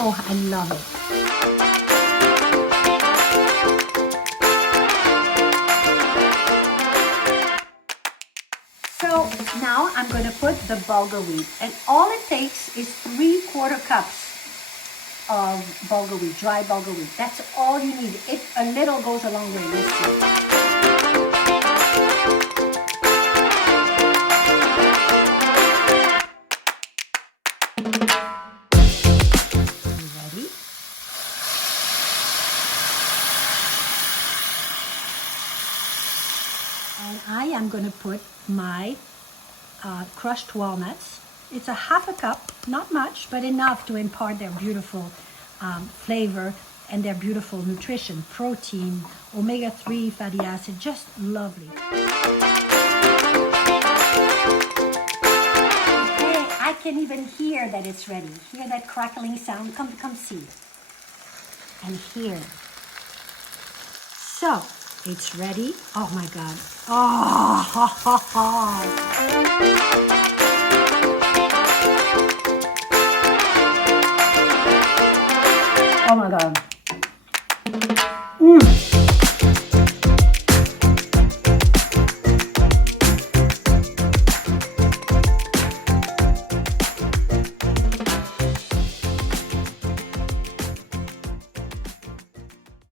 Oh, I love it. So now I'm going to put the bulgur wheat, and all it takes is 3/4 cups of bulgur wheat, dry bulgur wheat. That's all you need. A little goes a long way. Let's see. You ready? And I am going to put my crushed walnuts. It's a 1/2 cup, not much, but enough to impart their beautiful flavor and their beautiful nutrition, protein, omega-3 fatty acid, just lovely. Okay, I can even hear that it's ready. Hear that crackling sound? Come see. And here. So, it's ready. Oh my God. Oh, ha, ha, ha.